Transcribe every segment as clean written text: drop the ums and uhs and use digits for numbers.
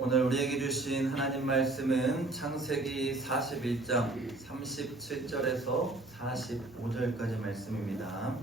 오늘 우리에게 주신 하나님 말씀은 창세기 41장 37절에서 45절까지 말씀입니다.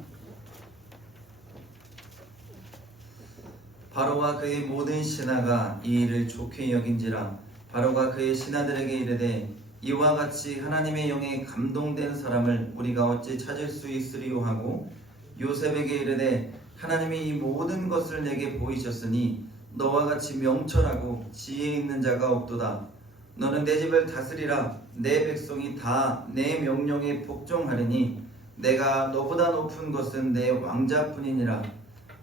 바로와 그의 모든 신하가 이 일을 좋게 여긴지라. 바로가 그의 신하들에게 이르되 이와 같이 하나님의 영에 감동된 사람을 우리가 어찌 찾을 수 있으리요 하고 요셉에게 이르되 하나님이 이 모든 것을 내게 보이셨으니 너와 같이 명철하고 지혜 있는 자가 없도다. 너는 내 집을 다스리라. 내 백성이 다 내 명령에 복종하리니 내가 너보다 높은 것은 내 왕자뿐이니라.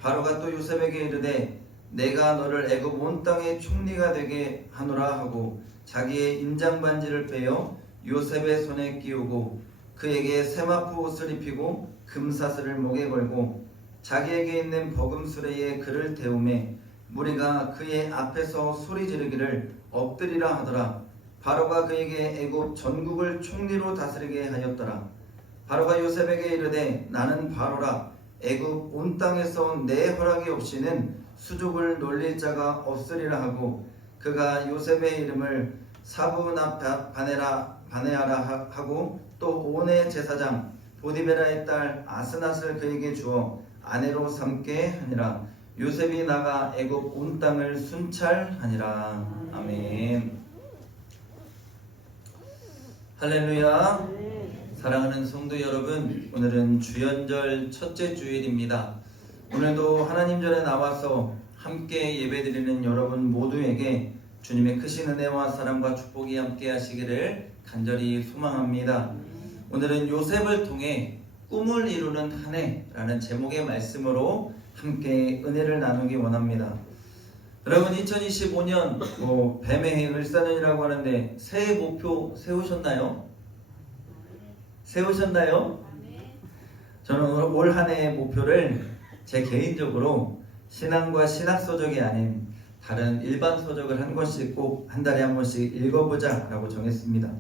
바로가 또 요셉에게 이르되 내가 너를 애굽 온 땅의 총리가 되게 하노라 하고 자기의 인장반지를 빼어 요셉의 손에 끼우고 그에게 세마포 옷을 입히고 금사슬을 목에 걸고 자기에게 있는 버금수레에 그를 태우매 무리가 그의 앞에서 소리 지르기를 엎드리라 하더라. 바로가 그에게 애굽 전국을 총리로 다스리게 하였더라. 바로가 요셉에게 이르되 나는 바로라. 애굽 온 땅에서 내 허락이 없이는 수족을 놀릴 자가 없으리라 하고 그가 요셉의 이름을 사브나 바네아라 하고 또 온의 제사장 보디베라의 딸 아스낫을 그에게 주어 아내로 삼게 하니라. 요셉이 나가 애굽 온 땅을 순찰하니라. 아멘. 할렐루야. 사랑하는 성도 여러분, 오늘은 주연절 첫째 주일입니다. 오늘도 하나님 전에 나와서 함께 예배드리는 여러분 모두에게 주님의 크신 은혜와 사랑과 축복이 함께 하시기를 간절히 소망합니다. 오늘은 요셉을 통해 꿈을 이루는 한 해라는 제목의 말씀으로 함께 은혜를 나누기 원합니다. 여러분 2025년 뱀의 해 을사년이라고 하는데 새해 목표 세우셨나요? 저는 올 한 해의 목표를 제 개인적으로 신앙과 신학서적이 아닌 다른 일반 서적을 한 권씩 꼭 한 달에 한 번씩 읽어보자 라고 정했습니다.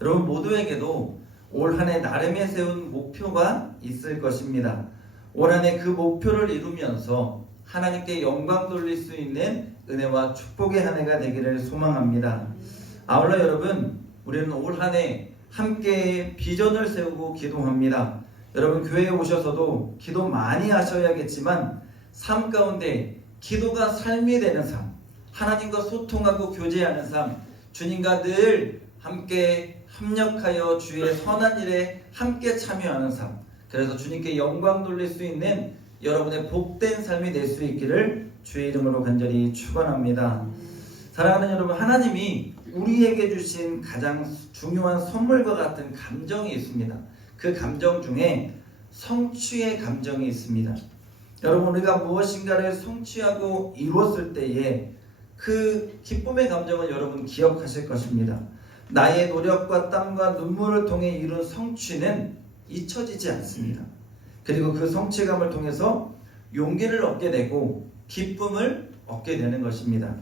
여러분 모두에게도 올 한 해 나름의 세운 목표가 있을 것입니다. 올 한 해 그 목표를 이루면서 하나님께 영광 돌릴 수 있는 은혜와 축복의 한 해가 되기를 소망합니다. 아울러 여러분, 우리는 올 한 해 함께 비전을 세우고 기도합니다. 여러분 교회에 오셔서도 기도 많이 하셔야겠지만 삶 가운데 기도가 삶이 되는 삶, 하나님과 소통하고 교제하는 삶, 주님과 늘 함께 협력하여 주의 선한 일에 함께 참여하는 삶, 그래서 주님께 영광 돌릴 수 있는 여러분의 복된 삶이 될 수 있기를 주의 이름으로 간절히 축원합니다. 사랑하는 여러분, 하나님이 우리에게 주신 가장 중요한 선물과 같은 감정이 있습니다. 그 감정 중에 성취의 감정이 있습니다. 여러분 우리가 무엇인가를 성취하고 이루었을 때에 그 기쁨의 감정을 여러분 기억하실 것입니다. 나의 노력과 땀과 눈물을 통해 이룬 성취는 잊혀지지 않습니다. 그리고 그 성취감을 통해서 용기를 얻게 되고 기쁨을 얻게 되는 것입니다.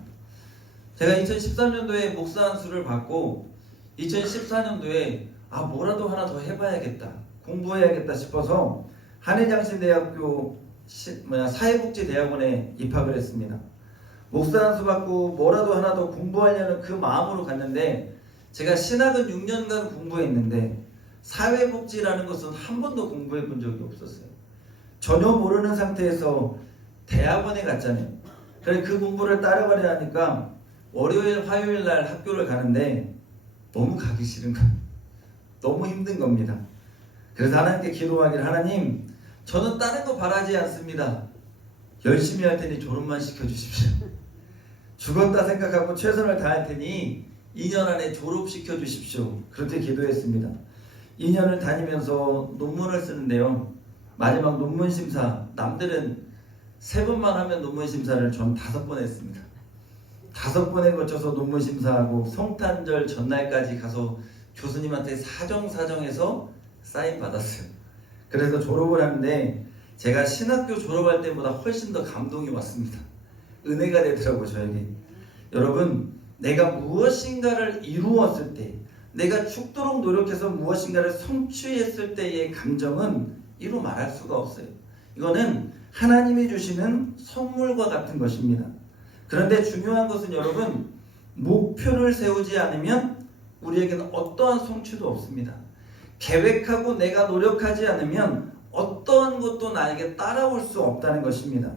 제가 2013년도에 목사 안수를 받고 2014년도에 뭐라도 하나 더 해봐야겠다, 공부해야겠다 싶어서 한해장신대학교 사회복지대학원에 입학을 했습니다. 목사 안수 받고 뭐라도 하나 더 공부하려는 그 마음으로 갔는데 제가 신학은 6년간 공부했는데 사회복지라는 것은 한 번도 공부해 본 적이 없었어요. 전혀 모르는 상태에서 대학원에 갔잖아요. 그래서 그 공부를 따라가려 하니까 월요일, 화요일 날 학교를 가는데 너무 가기 싫은 거예요. 너무 힘든 겁니다. 그래서 하나님께 기도하기를, 하나님, 저는 다른 거 바라지 않습니다. 열심히 할 테니 졸업만 시켜주십시오. 죽었다 생각하고 최선을 다할 테니 2년 안에 졸업시켜 주십시오. 그렇게 기도했습니다. 2년을 다니면서 논문을 쓰는데요, 마지막 논문 심사, 남들은 3번만 하면 논문 심사를 전 5번 했습니다. 5번에 거쳐서 논문 심사하고 성탄절 전날까지 가서 교수님한테 사정해서 사인 받았어요. 그래서 졸업을 하는데 제가 신학교 졸업할 때보다 훨씬 더 감동이 왔습니다. 은혜가 되더라고요, 저에게. 여러분, 내가 무엇인가를 이루었을 때, 내가 죽도록 노력해서 무엇인가를 성취했을 때의 감정은 이루 말할 수가 없어요. 이거는 하나님이 주시는 선물과 같은 것입니다. 그런데 중요한 것은 여러분, 목표를 세우지 않으면 우리에게는 어떠한 성취도 없습니다. 계획하고 내가 노력하지 않으면 어떠한 것도 나에게 따라올 수 없다는 것입니다.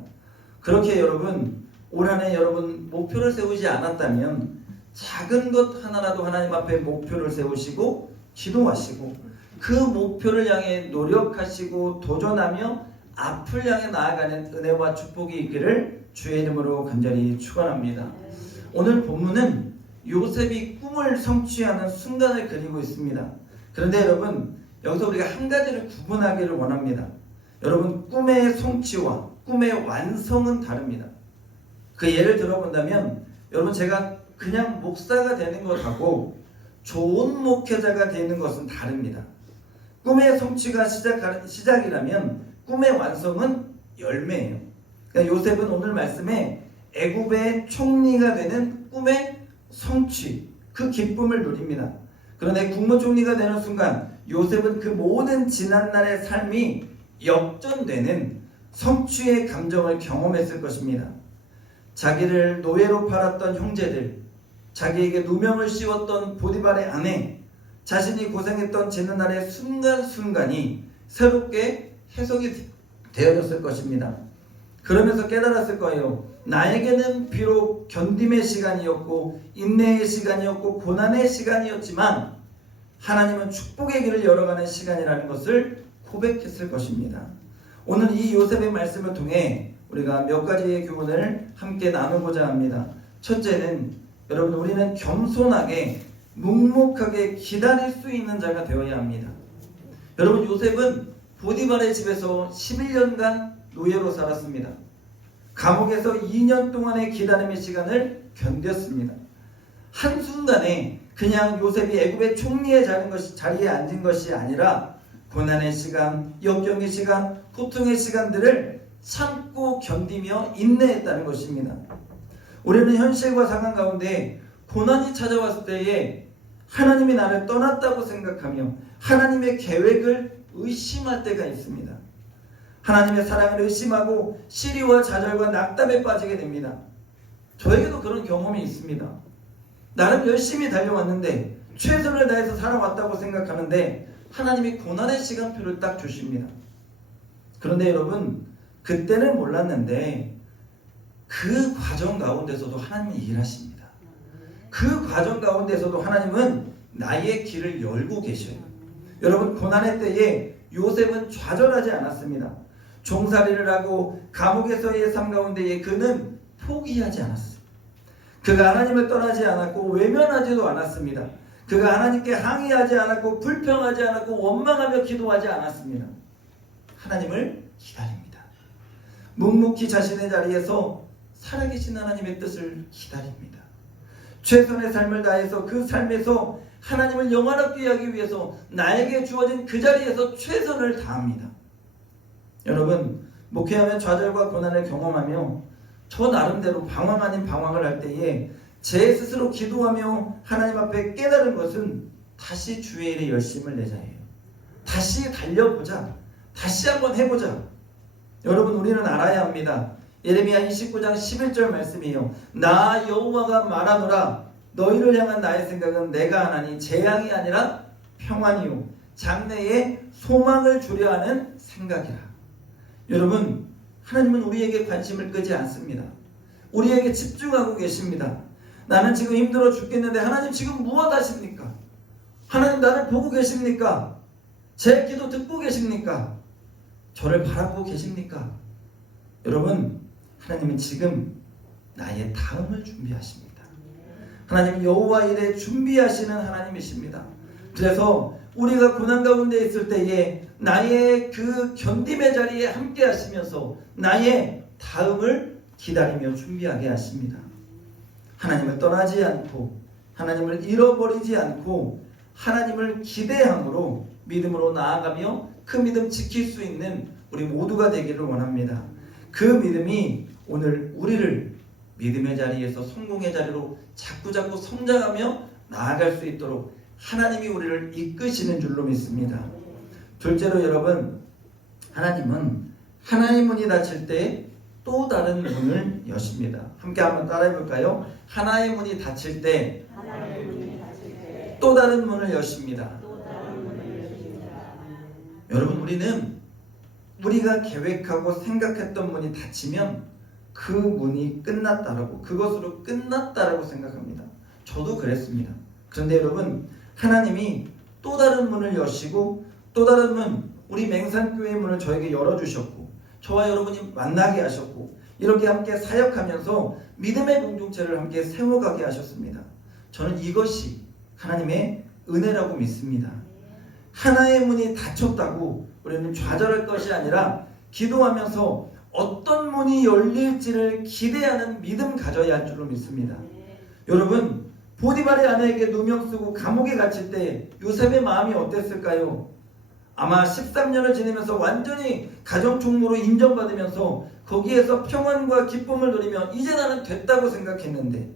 그렇게 여러분, 올 한 해 여러분 목표를 세우지 않았다면 작은 것 하나라도 하나님 앞에 목표를 세우시고 기도하시고 그 목표를 향해 노력하시고 도전하며 앞을 향해 나아가는 은혜와 축복이 있기를 주의 이름으로 간절히 축원합니다. 오늘 본문은 요셉이 꿈을 성취하는 순간을 그리고 있습니다. 그런데 여러분, 여기서 우리가 한 가지를 구분하기를 원합니다. 여러분, 꿈의 성취와 꿈의 완성은 다릅니다. 그 예를 들어본다면 여러분, 제가 그냥 목사가 되는 것하고 좋은 목회자가 되는 것은 다릅니다. 꿈의 성취가 시작이라면 꿈의 완성은 열매예요. 그러니까 요셉은 오늘 말씀에 애굽의 총리가 되는 꿈의 성취, 그 기쁨을 누립니다. 그런데 국무총리가 되는 순간 요셉은 그 모든 지난날의 삶이 역전되는 성취의 감정을 경험했을 것입니다. 자기를 노예로 팔았던 형제들, 자기에게 누명을 씌웠던 보디발의 아내, 자신이 고생했던 지난날의 순간순간이 새롭게 해석이 되어졌을 것입니다. 그러면서 깨달았을 거예요. 나에게는 비록 견딤의 시간이었고 인내의 시간이었고 고난의 시간이었지만 하나님은 축복의 길을 열어가는 시간이라는 것을 고백했을 것입니다. 오늘 이 요셉의 말씀을 통해 우리가 몇 가지의 교훈을 함께 나누고자 합니다. 첫째는 여러분, 우리는 겸손하게 묵묵하게 기다릴 수 있는 자가 되어야 합니다. 여러분, 요셉은 보디발의 집에서 11년간 노예로 살았습니다. 감옥에서 2년 동안의 기다림의 시간을 견뎠습니다. 한순간에 그냥 요셉이 애굽의 총리의 자리에 앉은 것이 아니라 고난의 시간, 역경의 시간, 고통의 시간들을 참고 견디며 인내했다는 것입니다. 우리는 현실과 상황 가운데 고난이 찾아왔을 때에 하나님이 나를 떠났다고 생각하며 하나님의 계획을 의심할 때가 있습니다. 하나님의 사랑을 의심하고 시리와 좌절과 낙담에 빠지게 됩니다. 저에게도 그런 경험이 있습니다. 나름 열심히 달려왔는데 최선을 다해서 살아왔다고 생각하는데 하나님이 고난의 시간표를 딱 주십니다. 그런데 여러분, 그때는 몰랐는데 그 과정 가운데서도 하나님이 일하십니다. 그 과정 가운데서도 하나님은 나의 길을 열고 계셔요. 여러분, 고난의 때에 요셉은 좌절하지 않았습니다. 종살이를 하고 감옥에서의 삶 가운데에 그는 포기하지 않았어요. 그가 하나님을 떠나지 않았고 외면하지도 않았습니다. 그가 하나님께 항의하지 않았고 불평하지 않았고 원망하며 기도하지 않았습니다. 하나님을 기다립니다. 묵묵히 자신의 자리에서 살아계신 하나님의 뜻을 기다립니다. 최선의 삶을 다해서 그 삶에서 하나님을 영원하게 하기 위해서 나에게 주어진 그 자리에서 최선을 다합니다. 여러분, 목회하며 좌절과 고난을 경험하며 저 나름대로 방황 아닌 방황을 할 때에 제 스스로 기도하며 하나님 앞에 깨달은 것은 다시 주의 일에 열심을 내자예요. 다시 달려보자. 다시 한번 해보자. 여러분, 우리는 알아야 합니다. 예레미야 29장 11절 말씀이에요. 나 여호와가 말하노라. 너희를 향한 나의 생각은 내가 하나니 재앙이 아니라 평안이요 장래에 소망을 주려 하는 생각이라. 여러분, 하나님은 우리에게 관심을 끄지 않습니다. 우리에게 집중하고 계십니다. 나는 지금 힘들어 죽겠는데 하나님 지금 무엇 하십니까? 하나님 나를 보고 계십니까? 제 기도 듣고 계십니까? 저를 바라보고 계십니까? 여러분, 하나님은 지금 나의 다음을 준비하십니다. 하나님은 여호와 일에 준비하시는 하나님이십니다. 그래서 우리가 고난 가운데 있을 때에 나의 그 견딤의 자리에 함께 하시면서 나의 다음을 기다리며 준비하게 하십니다. 하나님을 떠나지 않고 하나님을 잃어버리지 않고 하나님을 기대함으로 믿음으로 나아가며 그 믿음 지킬 수 있는 우리 모두가 되기를 원합니다. 그 믿음이 오늘 우리를 믿음의 자리에서 성공의 자리로 자꾸자꾸 성장하며 나아갈 수 있도록 하나님이 우리를 이끄시는 줄로 믿습니다. 둘째로 여러분, 하나님은 하나님 문이 닫힐 때 또 다른 문을 여십니다. 함께 한번 따라해 볼까요? 하나의 문이 닫힐 때 또 다른 문을 여십니다. 여러분, 우리는 우리가 계획하고 생각했던 문이 닫히면 그 문이 끝났다라고, 그것으로 끝났다라고 생각합니다. 저도 그랬습니다. 그런데 여러분, 하나님이 또 다른 문을 여시고 또 다른 문, 우리 맹산교회의 문을 저에게 열어주셨고 저와 여러분이 만나게 하셨고 이렇게 함께 사역하면서 믿음의 공동체를 함께 세워가게 하셨습니다. 저는 이것이 하나님의 은혜라고 믿습니다. 하나의 문이 닫혔다고 우리는 좌절할 것이 아니라 기도하면서 어떤 문이 열릴지를 기대하는 믿음 가져야 할 줄로 믿습니다. 여러분, 보디발의 아내에게 누명 쓰고 감옥에 갇힐 때 요셉의 마음이 어땠을까요? 아마 13년을 지내면서 완전히 가정총무로 인정받으면서 거기에서 평안과 기쁨을 누리며 이제 나는 됐다고 생각했는데,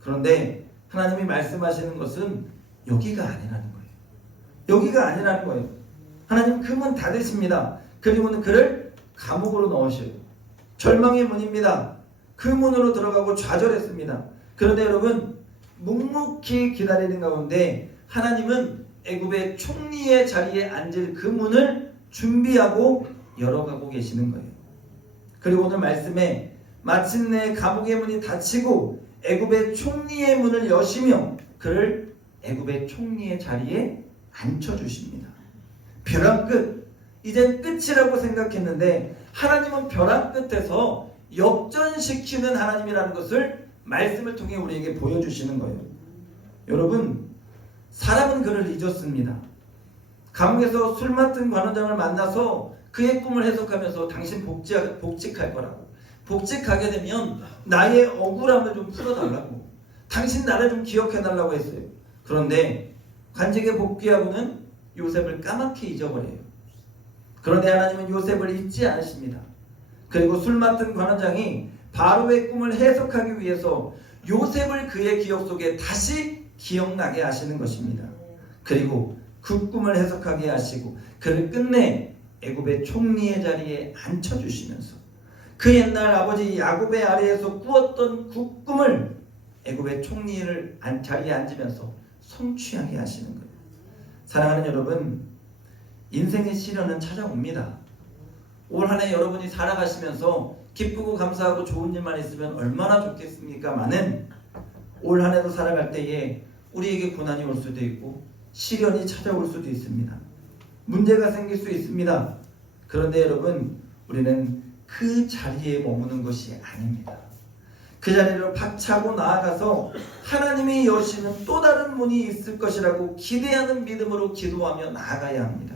그런데 하나님이 말씀하시는 것은 여기가 아니라는 거예요. 여기가 아니라는 거예요. 하나님 그 문 닫으십니다. 그리고는 그를 감옥으로 넣으셔요. 절망의 문입니다. 그 문으로 들어가고 좌절했습니다. 그런데 여러분, 묵묵히 기다리는 가운데 하나님은 애굽의 총리의 자리에 앉을 그 문을 준비하고 열어가고 계시는 거예요. 그리고 오늘 말씀에 마침내 감옥의 문이 닫히고 애굽의 총리의 문을 여시며 그를 애굽의 총리의 자리에 앉혀주십니다. 벼랑 끝, 이젠 끝이라고 생각했는데 하나님은 벼랑 끝에서 역전시키는 하나님이라는 것을 말씀을 통해 우리에게 보여주시는 거예요. 여러분, 사람은 그를 잊었습니다. 감옥에서 술 맡은 관원장을 만나서 그의 꿈을 해석하면서 당신 복직할 거라고, 복직하게 되면 나의 억울함을 좀 풀어달라고, 당신 나를 좀 기억해달라고 했어요. 그런데 관직에 복귀하고는 요셉을 까맣게 잊어버려요. 그런데 하나님은 요셉을 잊지 않으십니다. 그리고 술 맡은 관원장이 바로의 꿈을 해석하기 위해서 요셉을 그의 기억 속에 다시 기억나게 하시는 것입니다. 그리고 그 꿈을 해석하게 하시고 그를 끝내 애굽의 총리의 자리에 앉혀주시면서 그 옛날 아버지 야곱의 아래에서 꾸었던 그 꿈을 애굽의 총리를 자리에 앉으면서 성취하게 하시는 거예요. 사랑하는 여러분, 인생의 시련은 찾아옵니다. 올 한 해 여러분이 살아가시면서 기쁘고 감사하고 좋은 일만 있으면 얼마나 좋겠습니까마는 올 한 해도 살아갈 때에 우리에게 고난이 올 수도 있고 시련이 찾아올 수도 있습니다. 문제가 생길 수 있습니다. 그런데 여러분, 우리는 그 자리에 머무는 것이 아닙니다. 그 자리를 박차고 나아가서 하나님이 여시는 또 다른 문이 있을 것이라고 기대하는 믿음으로 기도하며 나아가야 합니다.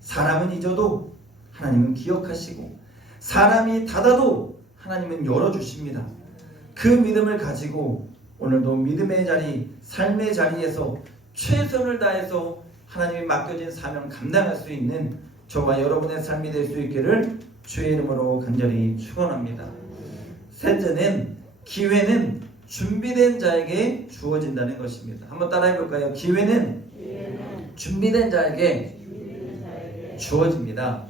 사람은 잊어도 하나님은 기억하시고 사람이 닫아도 하나님은 열어주십니다. 그 믿음을 가지고 오늘도 믿음의 자리, 삶의 자리에서 최선을 다해서 하나님이 맡겨진 사명 감당할 수 있는 저와 여러분의 삶이 될 수 있기를 주의 이름으로 간절히 축원합니다. 셋째는 기회는 준비된 자에게 주어진다는 것입니다. 한번 따라해 볼까요? 기회는 준비된 자에게 주어집니다.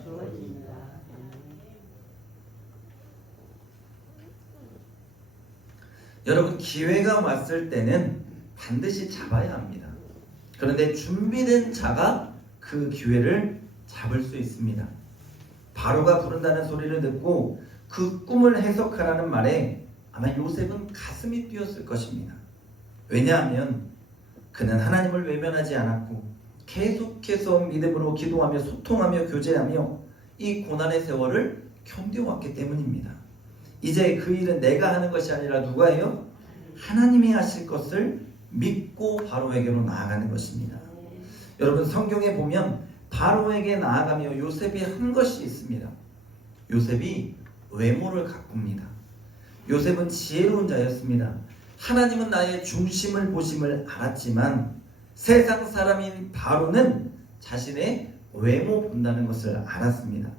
여러분, 기회가 왔을 때는 반드시 잡아야 합니다. 그런데 준비된 자가 그 기회를 잡을 수 있습니다. 바로가 부른다는 소리를 듣고 그 꿈을 해석하라는 말에 아마 요셉은 가슴이 뛰었을 것입니다. 왜냐하면 그는 하나님을 외면하지 않았고 계속해서 믿음으로 기도하며 소통하며 교제하며 이 고난의 세월을 견뎌왔기 때문입니다. 이제 그 일은 내가 하는 것이 아니라 누가 해요? 하나님이 하실 것을 믿고 바로에게로 나아가는 것입니다. 여러분, 성경에 보면 바로에게 나아가며 요셉이 한 것이 있습니다. 요셉이 외모를 가꿉니다. 요셉은 지혜로운 자였습니다. 하나님은 나의 중심을 보심을 알았지만 세상 사람인 바로는 자신의 외모 본다는 것을 알았습니다.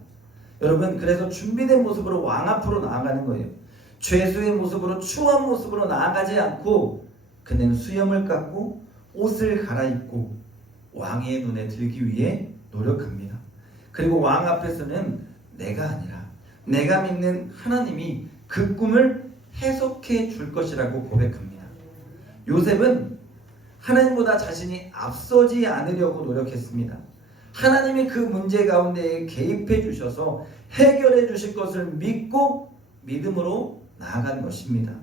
여러분, 그래서 준비된 모습으로 왕 앞으로 나아가는 거예요. 죄수의 모습으로 추한 모습으로 나아가지 않고 그는 수염을 깎고 옷을 갈아입고 왕의 눈에 들기 위해 노력합니다. 그리고 왕 앞에서는 내가 아니라 내가 믿는 하나님이 그 꿈을 해석해 줄 것이라고 고백합니다. 요셉은 하나님보다 자신이 앞서지 않으려고 노력했습니다. 하나님이 그 문제 가운데 개입해 주셔서 해결해 주실 것을 믿고 믿음으로 나아간 것입니다.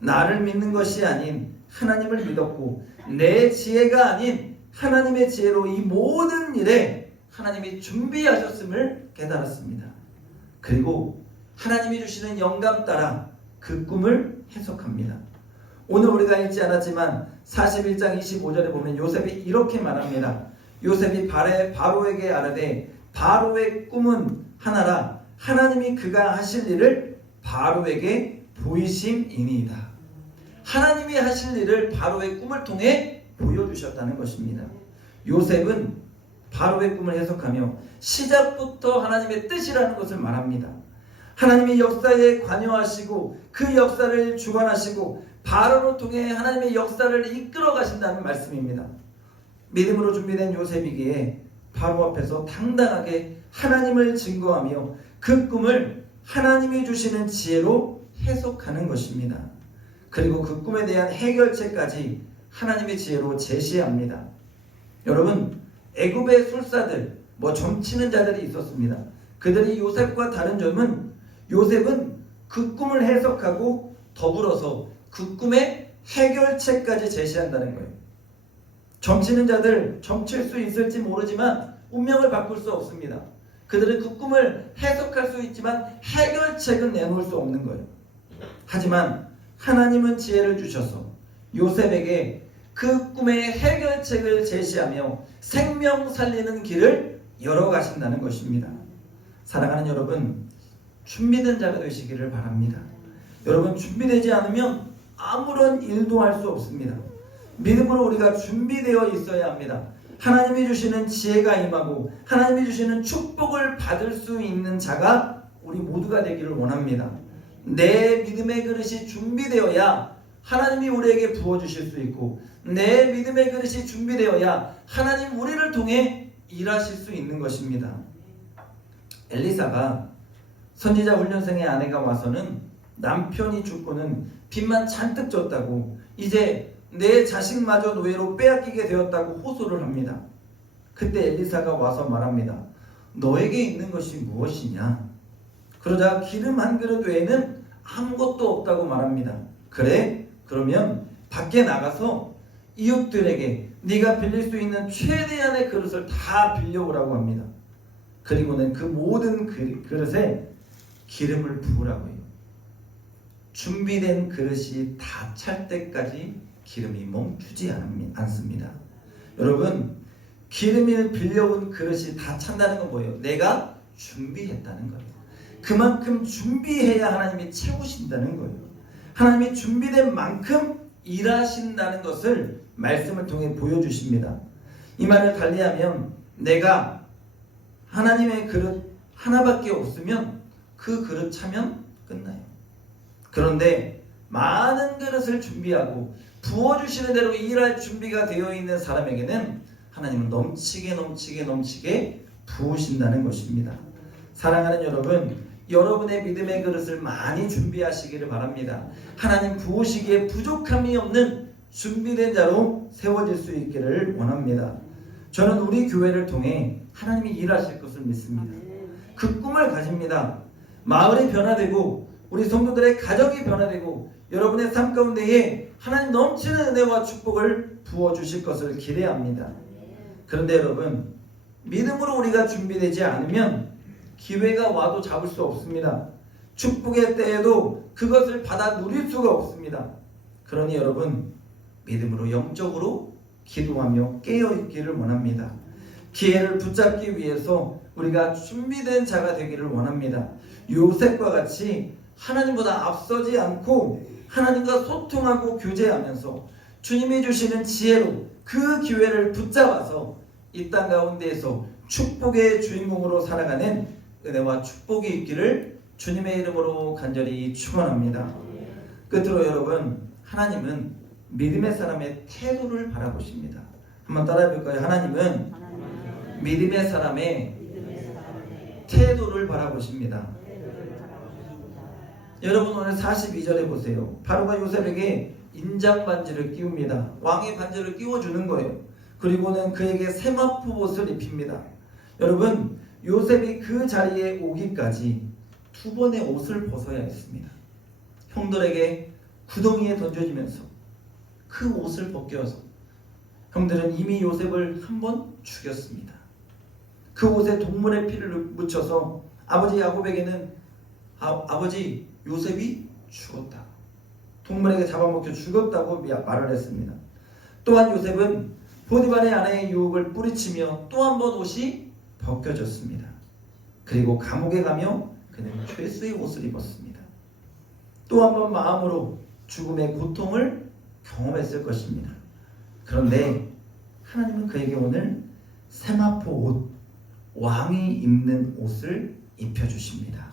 나를 믿는 것이 아닌 하나님을 믿었고 내 지혜가 아닌 하나님의 지혜로 이 모든 일에 하나님이 준비하셨음을 깨달았습니다. 그리고 하나님이 주시는 영감 따라 그 꿈을 해석합니다. 오늘 우리가 읽지 않았지만 41장 25절에 보면 요셉이 이렇게 말합니다. 요셉이 바로에게 아뢰되 바로의 꿈은 하나라 하나님이 그가 하실 일을 바로에게 보이심이니이다. 하나님이 하실 일을 바로의 꿈을 통해 보여주셨다는 것입니다. 요셉은 바로의 꿈을 해석하며 시작부터 하나님의 뜻이라는 것을 말합니다. 하나님이 역사에 관여하시고 그 역사를 주관하시고 바로를 통해 하나님의 역사를 이끌어 가신다는 말씀입니다. 믿음으로 준비된 요셉이기에 바로 앞에서 당당하게 하나님을 증거하며 그 꿈을 하나님이 주시는 지혜로 해석하는 것입니다. 그리고 그 꿈에 대한 해결책까지 하나님의 지혜로 제시합니다. 여러분, 애굽의 술사들, 점치는 자들이 있었습니다. 그들이 요셉과 다른 점은 요셉은 그 꿈을 해석하고 더불어서 그 꿈의 해결책까지 제시한다는 거예요. 점치는 자들 점칠 수 있을지 모르지만 운명을 바꿀 수 없습니다. 그들은 그 꿈을 해석할 수 있지만 해결책은 내놓을 수 없는 거예요. 하지만 하나님은 지혜를 주셔서 요셉에게 그 꿈의 해결책을 제시하며 생명 살리는 길을 열어가신다는 것입니다. 사랑하는 여러분, 준비된 자가 되시기를 바랍니다. 여러분, 준비되지 않으면 아무런 일도 할 수 없습니다. 믿음으로 우리가 준비되어 있어야 합니다. 하나님이 주시는 지혜가 임하고 하나님이 주시는 축복을 받을 수 있는 자가 우리 모두가 되기를 원합니다. 내 믿음의 그릇이 준비되어야 하나님이 우리에게 부어주실 수 있고 내 믿음의 그릇이 준비되어야 하나님 우리를 통해 일하실 수 있는 것입니다. 엘리사가 선지자 훈련생의 아내가 와서는 남편이 죽고는 빚만 잔뜩 졌다고 이제 내 자식마저 노예로 빼앗기게 되었다고 호소를 합니다. 그때 엘리사가 와서 말합니다. 너에게 있는 것이 무엇이냐? 그러자 기름 한 그릇 외에는 아무것도 없다고 말합니다. 그래? 그러면 밖에 나가서 이웃들에게 네가 빌릴 수 있는 최대한의 그릇을 다 빌려오라고 합니다. 그리고는 그 모든 그릇에 기름을 부으라고 해요. 준비된 그릇이 다 찰 때까지 기름이 멈추지 않습니다. 여러분, 기름을 빌려온 그릇이 다 찬다는 건 뭐예요? 내가 준비했다는 거예요. 그만큼 준비해야 하나님이 채우신다는 거예요. 하나님이 준비된 만큼 일하신다는 것을 말씀을 통해 보여주십니다. 이 말을 달리하면 내가 하나님의 그릇 하나밖에 없으면 그 그릇 차면 끝나요. 그런데 많은 그릇을 준비하고 부어주시는 대로 일할 준비가 되어 있는 사람에게는 하나님은 넘치게 부으신다는 것입니다. 사랑하는 여러분, 여러분의 믿음의 그릇을 많이 준비하시기를 바랍니다. 하나님 부으시기에 부족함이 없는 준비된 자로 세워질 수 있기를 원합니다. 저는 우리 교회를 통해 하나님이 일하실 것을 믿습니다. 그 꿈을 가집니다. 마을이 변화되고 우리 성도들의 가정이 변화되고 여러분의 삶 가운데에 하나님 넘치는 은혜와 축복을 부어주실 것을 기대합니다. 그런데 여러분, 믿음으로 우리가 준비되지 않으면 기회가 와도 잡을 수 없습니다. 축복의 때에도 그것을 받아 누릴 수가 없습니다. 그러니 여러분, 믿음으로 영적으로 기도하며 깨어있기를 원합니다. 기회를 붙잡기 위해서 우리가 준비된 자가 되기를 원합니다. 요셉과 같이 하나님보다 앞서지 않고 하나님과 소통하고 교제하면서 주님이 주시는 지혜로 그 기회를 붙잡아서 이 땅 가운데에서 축복의 주인공으로 살아가는 은혜와 축복이 있기를 주님의 이름으로 간절히 축원합니다. 끝으로 여러분, 하나님은 믿음의 사람의 태도를 바라보십니다. 한번 따라해 볼까요? 하나님은 믿음의 사람의 태도를 바라보십니다. 여러분 오늘 42절에 보세요. 바로가 요셉에게 인장 반지를 끼웁니다. 왕의 반지를 끼워주는 거예요. 그리고는 그에게 세마포 옷을 입힙니다. 여러분 요셉이 그 자리에 오기까지 2번의 옷을 벗어야 했습니다. 형들에게 구덩이에 던져지면서 그 옷을 벗겨서 형들은 이미 요셉을 한 번 죽였습니다. 그 옷에 동물의 피를 묻혀서 아버지 야곱에게는 아버지 요셉이 죽었다, 동물에게 잡아먹혀 죽었다고 말을 했습니다. 또한 요셉은 보디발의 아내의 유혹을 뿌리치며 또 한 번 옷이 벗겨졌습니다. 그리고 감옥에 가며 그는 죄수의 옷을 입었습니다. 또 한 번 마음으로 죽음의 고통을 경험했을 것입니다. 그런데 하나님은 그에게 오늘 세마포 옷, 왕이 입는 옷을 입혀주십니다.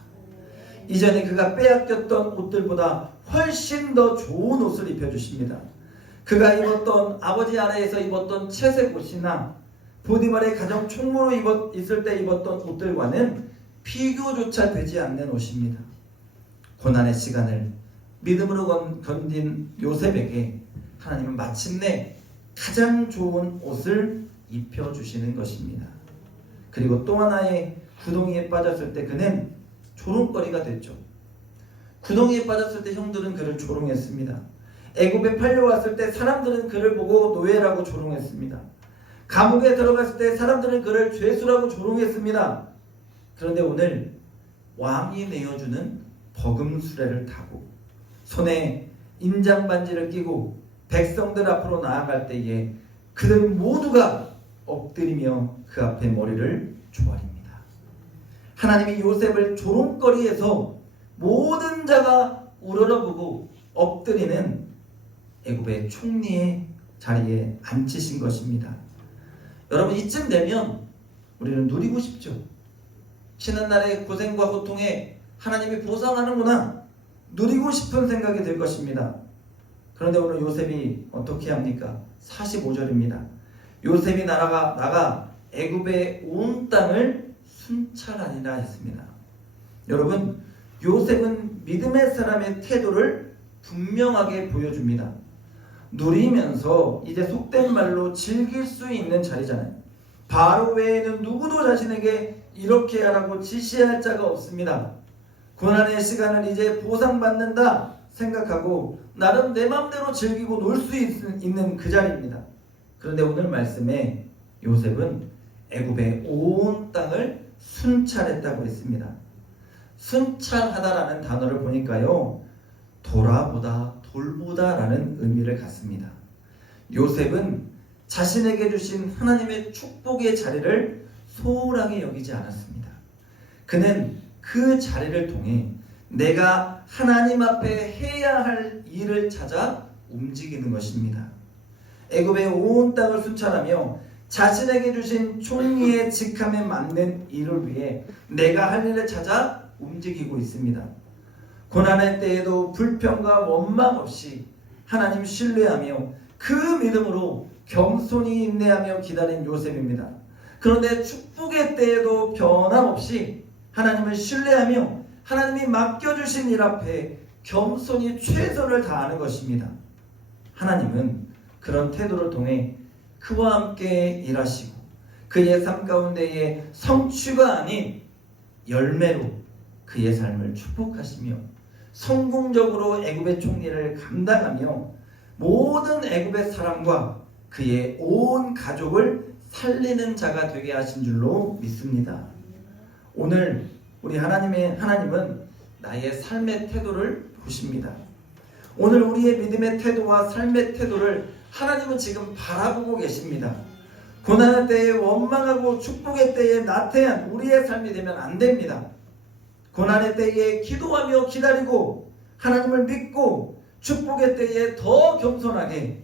이전에 그가 빼앗겼던 옷들보다 훨씬 더 좋은 옷을 입혀주십니다. 그가 입었던 아버지 아래에서 입었던 채색 옷이나 보디발의 가정 총무로 있을 때 입었던 옷들과는 비교조차 되지 않는 옷입니다. 고난의 시간을 믿음으로 견딘 요셉에게 하나님은 마침내 가장 좋은 옷을 입혀주시는 것입니다. 그리고 또 하나의 구덩이에 빠졌을 때 그는 조롱거리가 됐죠. 구덩이에 빠졌을 때 형들은 그를 조롱했습니다. 애굽에 팔려왔을 때 사람들은 그를 보고 노예라고 조롱했습니다. 감옥에 들어갔을 때 사람들은 그를 죄수라고 조롱했습니다. 그런데 오늘 왕이 내어주는 버금수레를 타고 손에 인장반지를 끼고 백성들 앞으로 나아갈 때에 그들 모두가 엎드리며 그 앞에 머리를 조아립니다. 하나님이 요셉을 조롱거리에서 모든 자가 우러러보고 엎드리는 애굽의 총리의 자리에 앉히신 것입니다. 여러분 이쯤 되면 우리는 누리고 싶죠. 지난날의 고생과 고통에 하나님이 보상하는구나, 누리고 싶은 생각이 들 것입니다. 그런데 오늘 요셉이 어떻게 합니까? 45절입니다. 요셉이 나가 애굽의 온 땅을 순찰하니라 했습니다. 여러분 요셉은 믿음의 사람의 태도를 분명하게 보여줍니다. 누리면서 이제 속된 말로 즐길 수 있는 자리잖아요. 바로 외에는 누구도 자신에게 이렇게 하라고 지시할 자가 없습니다. 고난의 시간을 이제 보상받는다 생각하고 나름 내 맘대로 즐기고 놀 수 있는 그 자리입니다. 그런데 오늘 말씀에 요셉은 애굽의 온 땅을 순찰했다고 했습니다. 순찰하다라는 단어를 보니까요, 돌아보다 돌보다 라는 의미를 갖습니다. 요셉은 자신에게 주신 하나님의 축복의 자리를 소홀하게 여기지 않았습니다. 그는 그 자리를 통해 내가 하나님 앞에 해야 할 일을 찾아 움직이는 것입니다. 애굽의 온 땅을 순찰하며 자신에게 주신 총리의 직함에 맞는 일을 위해 내가 할 일을 찾아 움직이고 있습니다. 고난의 때에도 불평과 원망 없이 하나님 신뢰하며 그 믿음으로 겸손히 인내하며 기다린 요셉입니다. 그런데 축복의 때에도 변함없이 하나님을 신뢰하며 하나님이 맡겨주신 일 앞에 겸손히 최선을 다하는 것입니다. 하나님은 그런 태도를 통해 그와 함께 일하시고 그의 삶 가운데에 성취가 아닌 열매로 그의 삶을 축복하시며 성공적으로 애굽의 총리를 감당하며 모든 애굽의 사람과 그의 온 가족을 살리는 자가 되게 하신 줄로 믿습니다. 오늘 우리 하나님은 나의 삶의 태도를 보십니다. 오늘 우리의 믿음의 태도와 삶의 태도를 하나님은 지금 바라보고 계십니다. 고난의 때에 원망하고 축복의 때에 나태한 우리의 삶이 되면 안 됩니다. 고난의 때에 기도하며 기다리고 하나님을 믿고 축복의 때에 더 겸손하게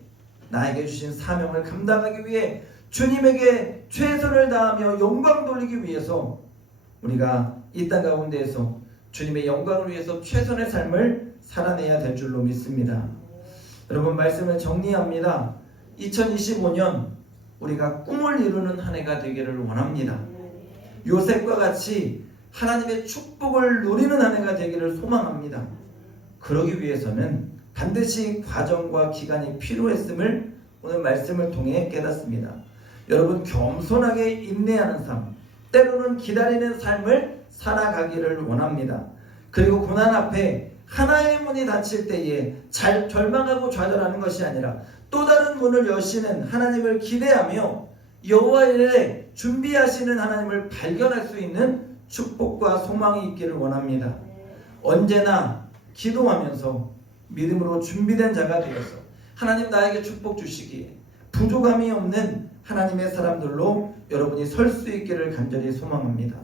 나에게 주신 사명을 감당하기 위해 주님에게 최선을 다하며 영광 돌리기 위해서 우리가 이 땅 가운데에서 주님의 영광을 위해서 최선의 삶을 살아내야 될 줄로 믿습니다. 여러분 말씀을 정리합니다. 2025년 우리가 꿈을 이루는 한 해가 되기를 원합니다. 요셉과 같이 하나님의 축복을 누리는 한 해가 되기를 소망합니다. 그러기 위해서는 반드시 과정과 기간이 필요했음을 오늘 말씀을 통해 깨닫습니다. 여러분, 겸손하게 인내하는 삶, 때로는 기다리는 삶을 살아가기를 원합니다. 그리고 고난 앞에 하나의 문이 닫힐 때에 절망하고 좌절하는 것이 아니라 또 다른 문을 여시는 하나님을 기대하며 여호와의 일에 준비하시는 하나님을 발견할 수 있는 축복과 소망이 있기를 원합니다. 언제나 기도하면서 믿음으로 준비된 자가 되어서 하나님 나에게 축복 주시기에 부족함이 없는 하나님의 사람들로 여러분이 설 수 있기를 간절히 소망합니다.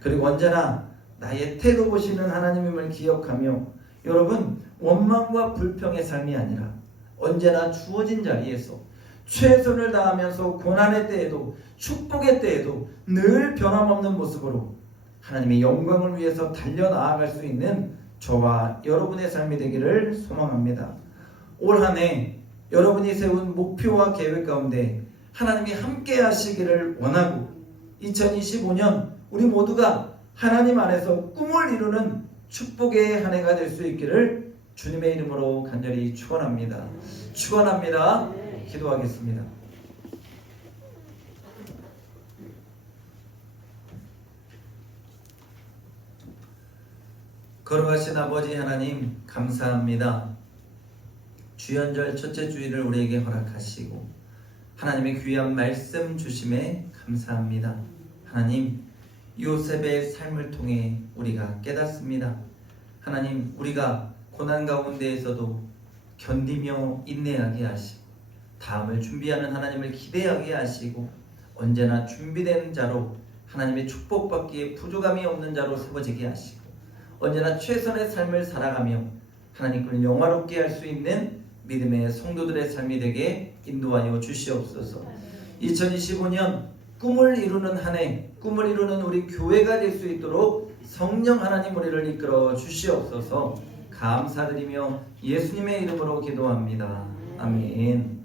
그리고 언제나 나의 태도 보시는 하나님임을 기억하며 여러분, 원망과 불평의 삶이 아니라 언제나 주어진 자리에서 최선을 다하면서 고난의 때에도 축복의 때에도 늘 변함없는 모습으로 하나님의 영광을 위해서 달려나아갈 수 있는 저와 여러분의 삶이 되기를 소망합니다. 올 한 해 여러분이 세운 목표와 계획 가운데 하나님이 함께 하시기를 원하고 2025년 우리 모두가 하나님 안에서 꿈을 이루는 축복의 한 해가 될 수 있기를 주님의 이름으로 간절히 축원합니다. 축원합니다. 기도하겠습니다. 거룩하신 아버지 하나님, 감사합니다. 주연절 첫째 주일을 우리에게 허락하시고 하나님의 귀한 말씀 주심에 감사합니다. 하나님, 요셉의 삶을 통해 우리가 깨닫습니다. 하나님, 우리가 고난 가운데에서도 견디며 인내하게 하시고 다음을 준비하는 하나님을 기대하게 하시고 언제나 준비된 자로 하나님의 축복받기에 부족함이 없는 자로 세워지게 하시고 언제나 최선의 삶을 살아가며 하나님을 영화롭게 할 수 있는 믿음의 성도들의 삶이 되게 인도하여 주시옵소서. 2025년 꿈을 이루는 한 해, 꿈을 이루는 우리 교회가 될 수 있도록 성령 하나님 우리를 이끌어 주시옵소서. 감사드리며 예수님의 이름으로 기도합니다. 아멘.